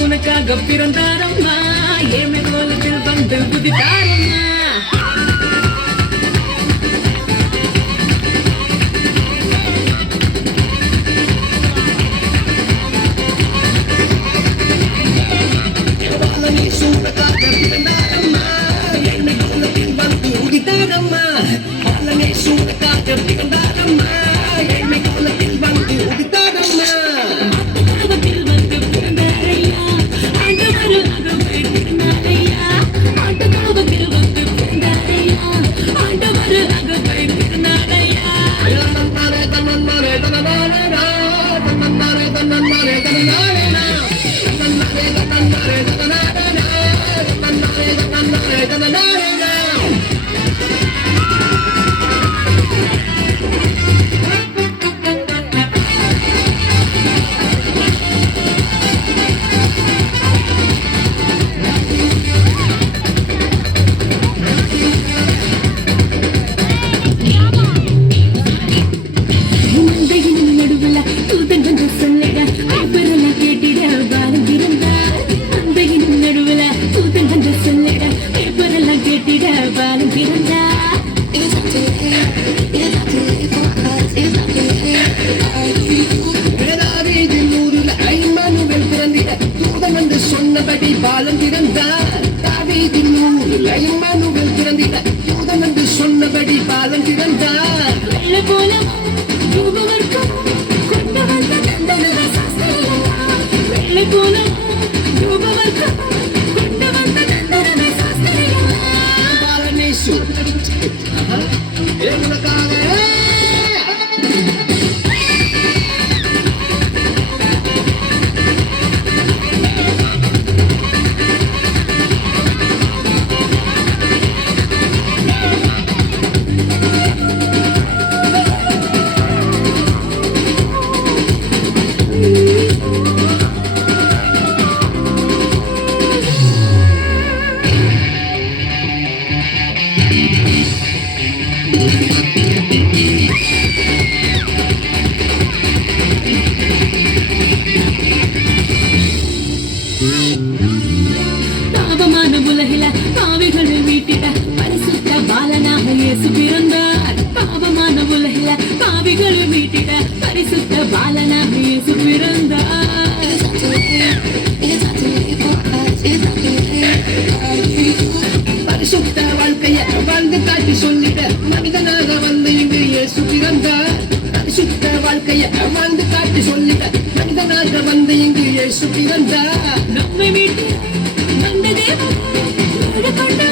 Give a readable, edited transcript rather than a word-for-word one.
உனக்காக பிறந்தாரம்மா ஏமை கோலத்தில் வந்து குதித்தாரம்மா சொன்னபடி பாலம் திறந்தார் தாவீதின் நூலில் இம்மானுவேல் பிறந்திட யூதன் என்று சொன்னபடி பாலம் திறந்தார் வெள்ளை போல ரூபவர்க்கம் கொண்டு வந்த தந்தனவ சாஸ்திரியா வெள்ளை போல ரூபவர்க்கம் கொண்டு வந்த தந்தனவ சாஸ்திரியா பாலனேசு உனக்காக பாவமான உலகில பாவிகள் வீட்டிட பரிசுத்த பாலனாக இயேசு பிறந்தார் பாவமான உலகில பாவிகள் வீட்டிட பரிசுத்த பாலனாக இயேசு பிறந்தார் பரிசுத்த வாழ்க்கைய வாழ்ந்து காட்டி சொல்லிட மனிதனாக வந்து இங்கு இயேசு பிறந்தார் பரிசுத்த வாழ்க்கைய வாழ்ந்து காட்டி சொல்லிட மனிதனாக வந்து இங்கு இயேசு பிறந்தார் நம்மை மீட்டு வந்த தேவன்